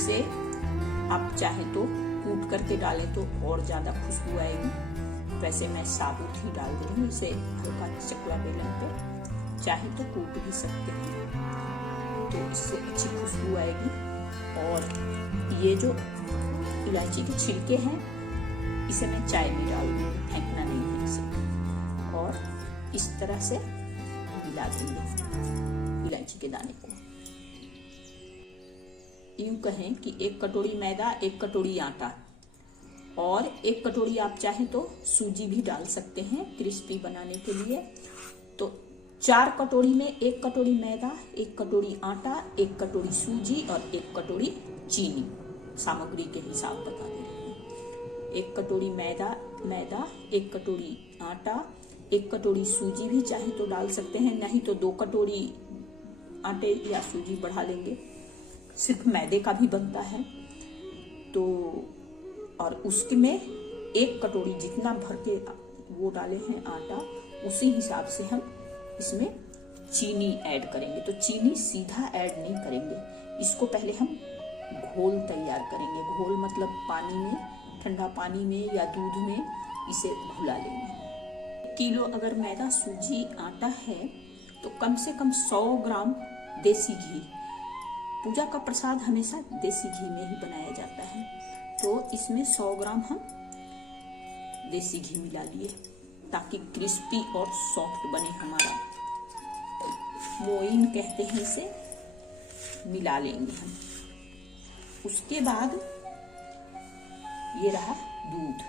इसे आप चाहे तो कूट करके डालें तो और ज़्यादा खुशबू आएगी। वैसे मैं साबुत ही डाल रही हूँ इसे हल्का चकला बेलन पे, चाहे तो कूट भी सकते हैं तो इससे अच्छी खुशबू आएगी। और ये जो इलायची के छिलके हैं इसे मैं चाय में डाल दूँगी, फेंकना नहीं है इसे। और इस तरह से मिला देंगे इलायची के दाने को। यूं कहें कि 1 कटोरी मैदा, 1 कटोरी आटा और 1 कटोरी आप चाहें तो सूजी भी डाल सकते हैं क्रिस्पी बनाने के लिए। तो 4 कटोरी में 1 कटोरी मैदा, 1 कटोरी आटा, 1 कटोरी सूजी और 1 कटोरी चीनी, सामग्री के हिसाब बता दे रहे हैं। 1 कटोरी मैदा, 1 कटोरी आटा, 1 कटोरी सूजी भी चाहे तो डाल सकते हैं, नहीं तो 2 कटोरी आटे या सूजी बढ़ा लेंगे। सिर्फ मैदे का भी बनता है तो, और उसके में 1 कटोरी जितना भर के वो डाले हैं आटा, उसी हिसाब से हम इसमें चीनी ऐड करेंगे। तो चीनी सीधा ऐड नहीं करेंगे, इसको पहले हम घोल तैयार करेंगे। घोल मतलब पानी में, ठंडा पानी में या दूध में इसे घुला लेंगे। किलो अगर मैदा, सूजी, आटा है तो कम से कम 100 ग्राम देसी घी। पूजा का प्रसाद हमेशा देसी घी में ही बनाया जाता है, तो इसमें 100 ग्राम हम देसी घी मिला लिए ताकि क्रिस्पी और सॉफ्ट बने हमारा। मोइन कहते हैं इसे, मिला लेंगे हम। उसके बाद ये रहा दूध।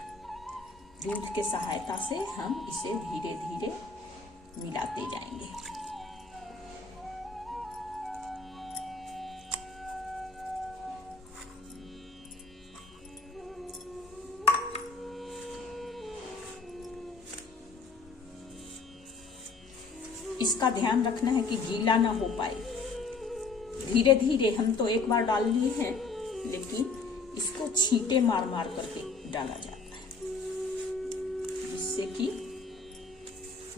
दूध के सहायता से हम इसे धीरे धीरे मिलाते जाएंगे। इसका ध्यान रखना है कि गीला ना हो पाए। धीरे धीरे, हम तो एक बार डाल लिए हैं, लेकिन इसको छींटे मार मार करके डाला जाता है जिससे कि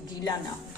गीला ना हो।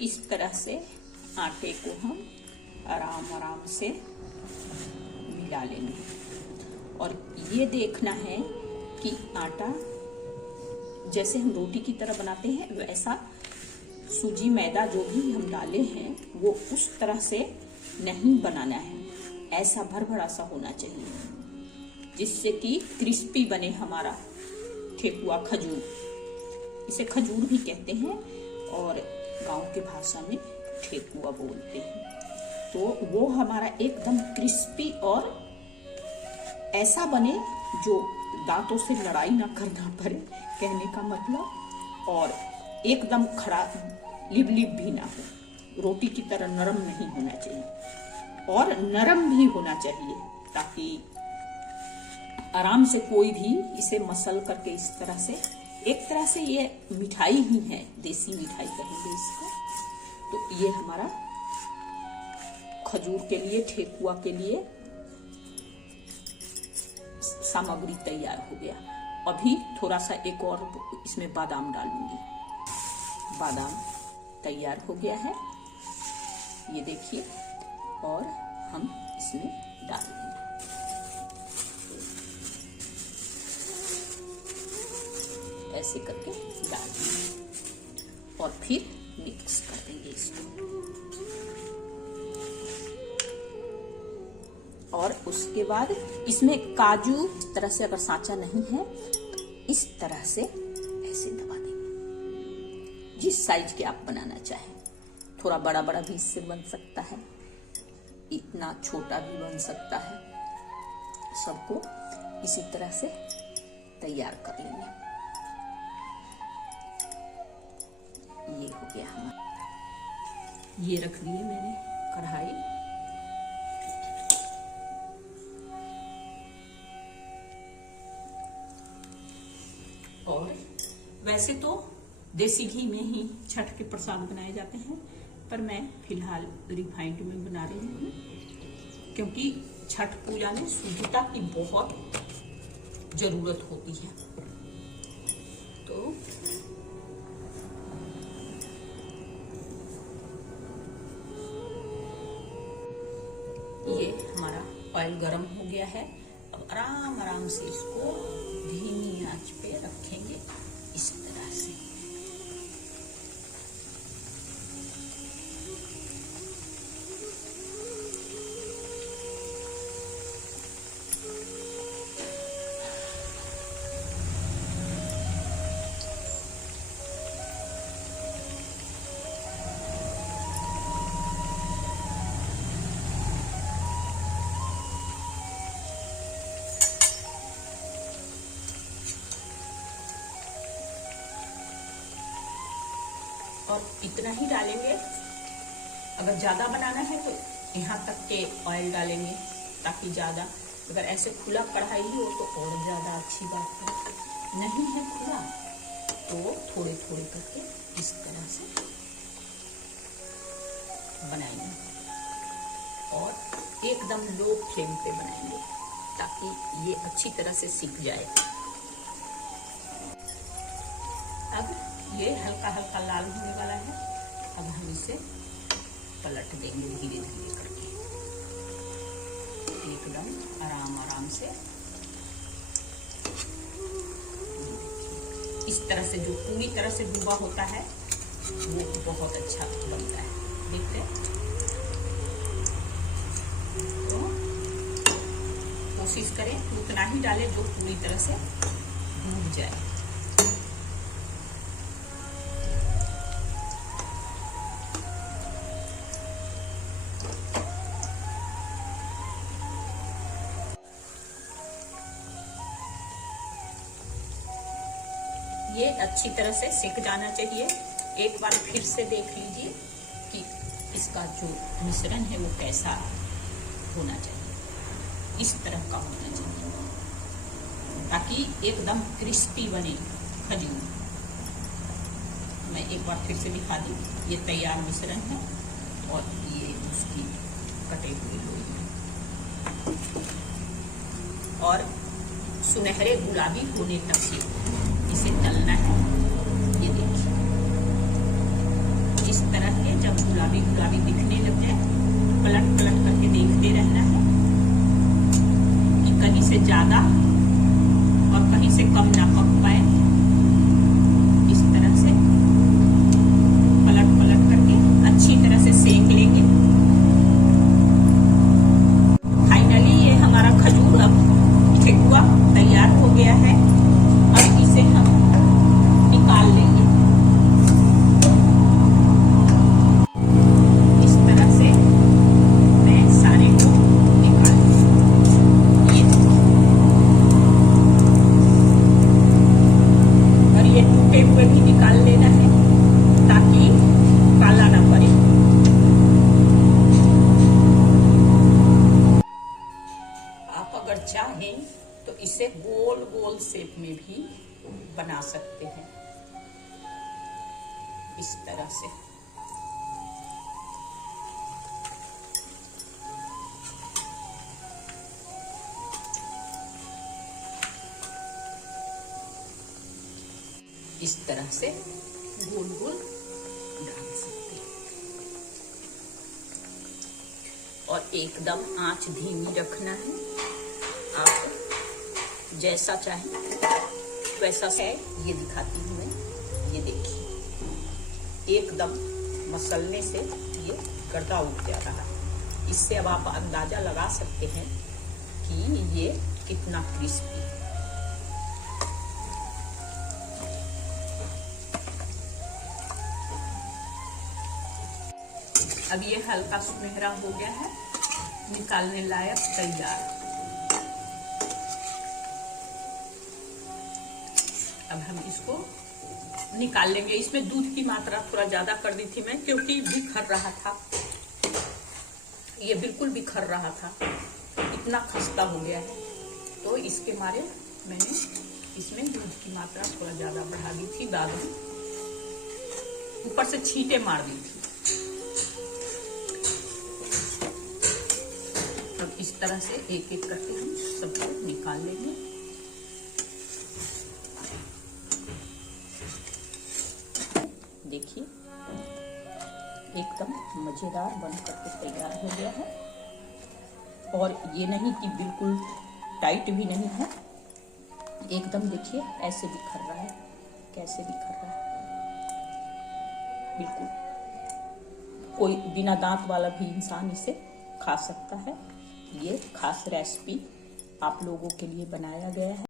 इस तरह से आटे को हम आराम आराम से मिला लेंगे। और ये देखना है कि आटा जैसे हम रोटी की तरह बनाते हैं वैसा सूजी, मैदा जो भी हम डाले हैं वो उस तरह से नहीं बनाना है, ऐसा भरभरा सा होना चाहिए जिससे कि क्रिस्पी बने हमारा ठेकुआ, खजूर। इसे खजूर भी कहते हैं और गांव के भाषा में ठेकुआ बोलते हैं। तो वो हमारा एकदम क्रिस्पी और ऐसा बने जो दांतों से लड़ाई ना करना पड़े, कहने का मतलब, और एकदम खड़ा लिप भी ना हो, रोटी की तरह नरम नहीं होना चाहिए और नरम भी होना चाहिए ताकि आराम से कोई भी इसे मसल करके इस तरह से, एक तरह से ये मिठाई ही है, देसी मिठाई कहेंगे इसको। तो ये हमारा खजूर के लिए, ठेकुआ के लिए सामग्री तैयार हो गया। अभी थोड़ा सा एक और इसमें बादाम डालूंगी। बादाम तैयार हो गया है, ये देखिए, और हम इसमें डाल देंगे। ऐसे करके डाल देंगे और फिर मिक्स कर देंगे इसको। और उसके बाद इसमें काजू, इस तरह से अगर सांचा नहीं है इस तरह से ऐसे दबा देंगे, जिस साइज के आप बनाना चाहें। थोड़ा बड़ा बड़ा भी इससे बन सकता है, इतना छोटा भी बन सकता है। सबको इसी तरह से तैयार कर लेंगे। ये हो गया हमारा, ये रख दिए मैंने कढ़ाई। और वैसे तो देसी घी में ही छठ के प्रसाद बनाए जाते हैं, पर मैं फिलहाल रिफाइंड में बना रही हूँ, क्योंकि छठ पूजा में शुद्धता की बहुत जरूरत होती है। तो ये हमारा ऑयल गरम हो गया है। अब आराम आराम से इसको धीमी आंच पे रखेंगे इस तरह से। और इतना ही डालेंगे। अगर ज्यादा बनाना है तो यहाँ तक के ऑयल डालेंगे, ताकि ज्यादा, अगर ऐसे खुला कढ़ाई हो तो और ज्यादा अच्छी बात है। नहीं है खुला तो थोड़े थोड़े करके इस तरह से बनाएंगे और एकदम लो फ्लेम पे बनाएंगे, ताकि ये अच्छी तरह से सिक जाए। अब ये हल्का हल्का लाल होने वाला है। अब हम इसे पलट देंगे धीरे धीरे करके, एकदम आराम आराम से। इस तरह से जो पूरी तरह से डूबा होता है वो बहुत अच्छा बनता है, देखते हैं। तो कोशिश करें उतना ही डालें जो पूरी तरह से डूब जाए। ये अच्छी तरह से सिक जाना चाहिए। एक बार फिर से देख लीजिए कि इसका जो मिश्रण है वो कैसा होना चाहिए। इस तरह का होना चाहिए, ताकि एकदम क्रिस्पी बने खजूर। मैं एक बार फिर से दिखा दी। ये तैयार मिश्रण है और ये उसकी कटे हुए लोई है, और सुनहरे गुलाबी होने तक इसे तलना है। ये देखिए, इस तरह के जब गुलाबी गुलाबी दिखने लग जाए तो पलट पलट करके देखते रहना है कि कहीं से ज्यादा और कहीं से कम ना पक पाए। इस तरह से पलट पलट करके अच्छी तरह से सेक लेंगे। फाइनली ये हमारा खजूर अब ठेकुआ तैयार हो गया है। अब इसे हम निकाल लेंगे। इस तरह से मैं सारे को निकाल लूंगी। और ये टूटे हुए भी निकाल लेना है, ताकि काला ना पड़े। आप अगर चाहें तो इसे गोल गोल शेप में भी बना सकते हैं, इस तरह से। इस तरह से गोल गोल डाल सकते हैं, और एकदम आंच धीमी रखना है। आप जैसा चाहें वैसा है। ये दिखाती हूँ मैं। ये देखिए, एकदम मसलने से ये गर्दा उठ जा रहा है। इससे अब आप अंदाजा लगा सकते हैं कि ये कितना क्रिस्पी है। अब ये हल्का सुनहरा हो गया है, निकालने लायक तैयार। अब हम इसको निकाल लेंगे। इसमें दूध की मात्रा थोड़ा ज्यादा कर दी थी मैं, क्योंकि बिखर रहा था। ये बिल्कुल बिखर रहा था, इतना खस्ता हो गया है। तो इसके मारे मैंने इसमें दूध की मात्रा थोड़ा ज्यादा बढ़ा दी थी, दाग में ऊपर से छींटे मार दी थी। अब इस तरह से एक एक करके हम सबको निकाल लेंगे। देखिए एकदम मजेदार बनकर के तैयार हो गया है। और ये नहीं कि बिल्कुल टाइट भी नहीं है, एकदम देखिए ऐसे बिखर रहा है, कैसे बिखर रहा है, बिल्कुल कोई बिना दांत वाला भी इंसान इसे खा सकता है। ये खास रेसिपी आप लोगों के लिए बनाया गया है।